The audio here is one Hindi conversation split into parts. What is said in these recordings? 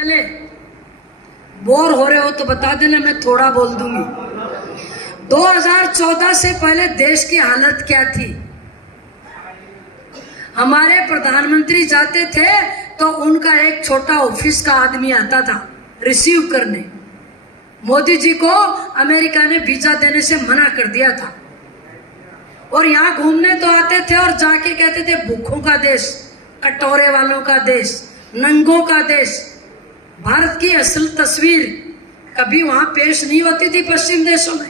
पहले बोर हो रहे हो तो बता देना, मैं थोड़ा बोल दूंगी। 2014 से पहले देश की हालत क्या थी? हमारे प्रधानमंत्री जाते थे तो उनका एक छोटा ऑफिस का आदमी आता था रिसीव करने। मोदी जी को अमेरिका ने वीजा देने से मना कर दिया था और यहाँ घूमने तो आते थे और जाके कहते थे भूखों का देश, कटोरे वालों का देश, नंगों का देश। भारत की असल तस्वीर कभी वहां पेश नहीं होती थी पश्चिम देशों में,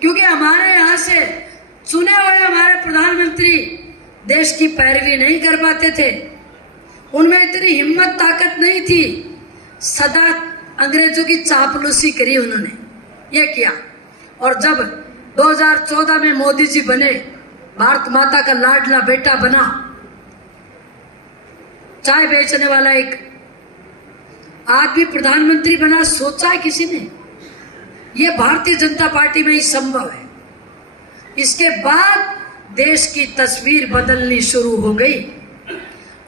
क्योंकि हमारे यहाँ से चुने हुए हमारे प्रधानमंत्री देश की पैरवी नहीं कर पाते थे। उनमें इतनी हिम्मत ताकत नहीं थी। सदा अंग्रेजों की चापलूसी करी उन्होंने, ये किया। और जब 2014 में मोदी जी बने, भारत माता का लाडला बेटा बना, चाय बेचने वाला एक आदमी प्रधानमंत्री बना, सोचा है किसी ने? ये भारतीय जनता पार्टी में ही संभव है। इसके बाद देश की तस्वीर बदलनी शुरू हो गई।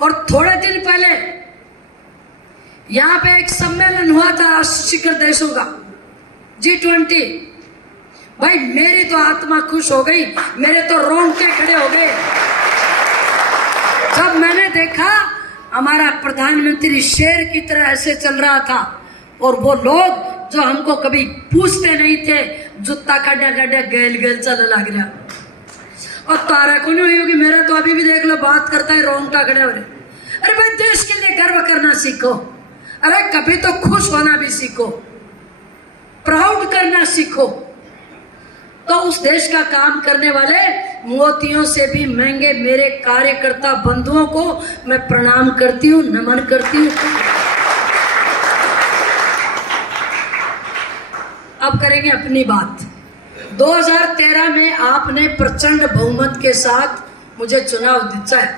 और थोड़े दिन पहले यहां पे एक सम्मेलन हुआ था राष्ट्र शिखर देशों का, G20। भाई मेरी तो आत्मा खुश हो गई, मेरे तो रोंगटे खड़े हो गए जब मैंने देखा हमारा प्रधानमंत्री शेर की तरह ऐसे चल रहा था और वो लोग जो हमको कभी पूछते नहीं थे, जूता खड्डा खड्डा गैल गैल चल लग रहा। और तारा को नहीं हुई होगी, मेरा तो अभी भी देख लो बात करता है रोंगटा खड़े हो रहे। अरे भाई देश के लिए गर्व करना सीखो, अरे कभी तो खुश होना भी सीखो, प्राउड करना सीखो। तो उस देश का काम करने वाले मोतियों से भी महंगे मेरे कार्यकर्ता बंधुओं को मैं प्रणाम करती हूँ, नमन करती हूँ। अब करेंगे अपनी बात। 2013 में आपने प्रचंड बहुमत के साथ मुझे चुनाव दिया है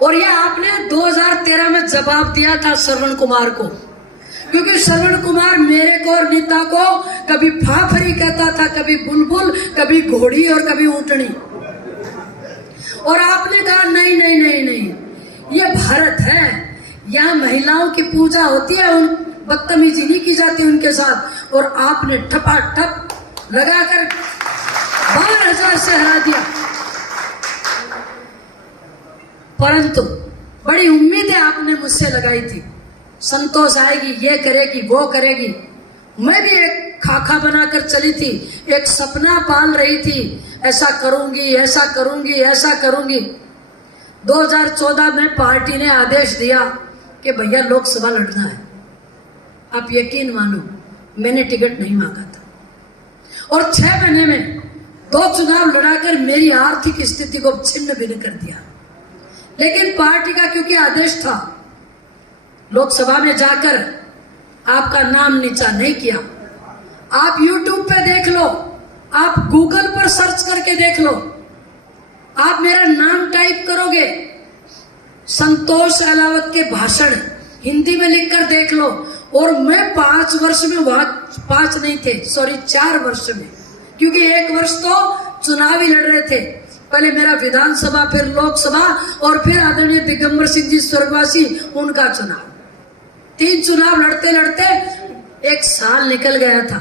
और ये आपने 2013 में जवाब दिया था श्रवण कुमार को, क्योंकि श्रवण कुमार मेरे को और नीता को कभी फाफरी कहता था, कभी बुलबुल, कभी घोड़ी और कभी ऊंटनी। और आपने कहा नहीं नहीं नहीं नहीं, ये भारत है, यहाँ महिलाओं की पूजा होती है, उन बदतमीजी नहीं की जाती उनके साथ। और आपने ठपाठप लगाकर 12,000 से हरा दिया। परंतु बड़ी उम्मीदें आपने मुझसे लगाई थी, संतोष आएगी, ये करेगी, वो करेगी। मैं भी एक खाका बनाकर चली थी, एक सपना पाल रही थी, ऐसा करूंगी, ऐसा करूंगी, ऐसा करूंगी। 2014 में पार्टी ने आदेश दिया कि भैया लोकसभा लड़ना है। आप यकीन मानो मैंने टिकट नहीं मांगा था और 6 महीने में 2 चुनाव लड़ाकर मेरी आर्थिक स्थिति को छिन्न भिन्न कर दिया। लेकिन पार्टी का क्योंकि आदेश था, लोकसभा में जाकर आपका नाम नीचा नहीं किया। आप YouTube पे देख लो, आप गूगल पर सर्च करके देख लो, आप मेरा नाम टाइप करोगे, संतोष अहलावत के भाषण हिंदी में लिखकर देख लो। और मैं 5 वर्ष में वहां 5 नहीं थे, सॉरी 4 वर्ष में, क्योंकि 1 वर्ष तो चुनाव ही लड़ रहे थे। पहले मेरा विधानसभा, फिर लोकसभा और फिर आदरणीय दिगंबर सिंह जी स्वर्गवासी, उनका चुनाव। 3 चुनाव लड़ते लड़ते 1 साल निकल गया था।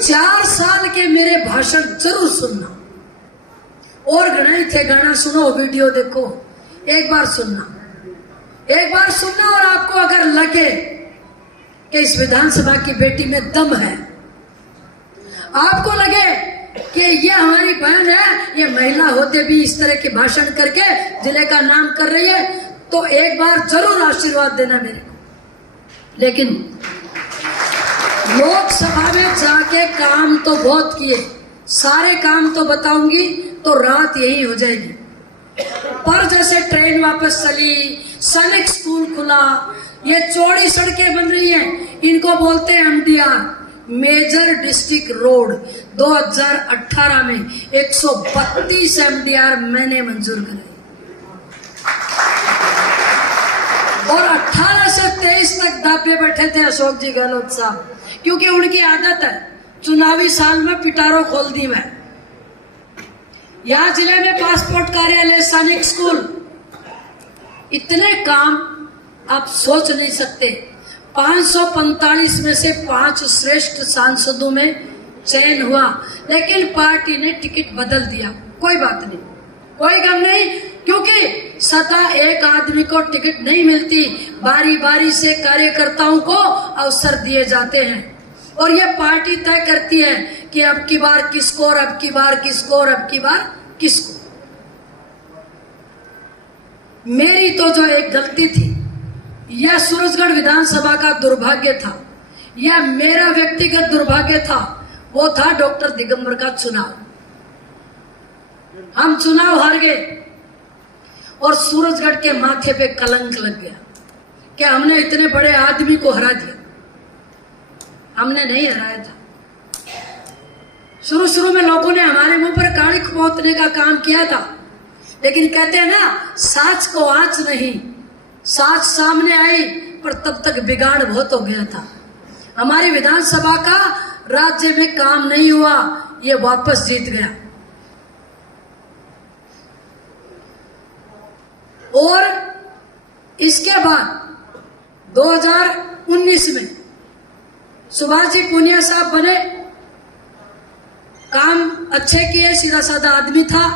4 साल के मेरे भाषण जरूर सुनना, और गणा ही थे, गाना सुनो, वीडियो देखो, एक बार सुनना, एक बार सुनना। और आपको अगर लगे कि इस विधानसभा की बेटी में दम है, आपको लगे कि ये हमारी बहन है, ये महिला होते भी इस तरह के भाषण करके जिले का नाम कर रही है, तो एक बार जरूर आशीर्वाद देना मेरे को। लेकिन लोकसभा में जाके काम तो बहुत किए, सारे काम तो बताऊंगी तो रात यही हो जाएगी। पर जैसे ट्रेन वापस चली, सैनिक स्कूल खुला, ये चौड़ी सड़कें बन रही हैं, इनको बोलते हैं MDR, मेजर डिस्ट्रिक्ट रोड। 2018 में 132 MDR मैंने मंजूर कराई और 18 से 23 तक दाबे बैठे थे अशोक जी गहलोत साहब, क्योंकि उनकी आदत है चुनावी साल में पिटारो खोल दी। मैं यहाँ जिले में पासपोर्ट कार्यालय, सैनिक स्कूल, इतने काम आप सोच नहीं सकते। 545 में से 5 श्रेष्ठ सांसदों में चयन हुआ, लेकिन पार्टी ने टिकट बदल दिया। कोई बात नहीं, कोई गम नहीं, क्योंकि सदा एक आदमी को टिकट नहीं मिलती, बारी बारी से कार्यकर्ताओं को अवसर दिए जाते हैं और ये पार्टी तय करती है कि अब की बार किसको और अब की बार किसको और अब की बार किसको। मेरी तो जो एक गलती थी, यह सूरजगढ़ विधानसभा का दुर्भाग्य था, यह मेरा व्यक्तिगत दुर्भाग्य था, वो था डॉक्टर दिगंबर का चुनाव। हम चुनाव हार गए और सूरजगढ़ के माथे पे कलंक लग गया कि हमने इतने बड़े आदमी को हरा दिया। हमने नहीं हराया था। शुरू शुरू में लोगों ने हमारे मुंह पर काड़ी पोतने का काम किया था, लेकिन कहते हैं ना, साच को आंच नहीं, साच सामने आई पर तब तक बिगाड़ बहुत हो गया था। हमारी विधानसभा का राज्य में काम नहीं हुआ, ये वापस जीत गया। और इसके बाद 2019 में सुभाष जी पुनिया साहब बने, काम अच्छे किए, सीधा साधा आदमी था,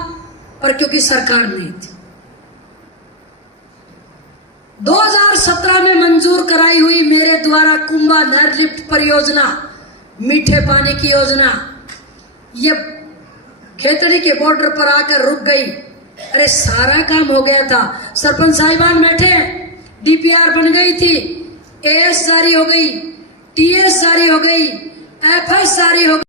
पर क्योंकि सरकार नहीं थी। 2017 में मंजूर कराई हुई मेरे द्वारा कुंभा नहर लिफ्ट परियोजना, मीठे पानी की योजना, ये खेतड़ी के बॉर्डर पर आकर रुक गई। अरे सारा काम हो गया था, सरपंच साहिबान बैठे, डीपीआर बन गई थी, एएस जारी हो गई, टीएस जारी हो गई, एफएस जारी हो गई।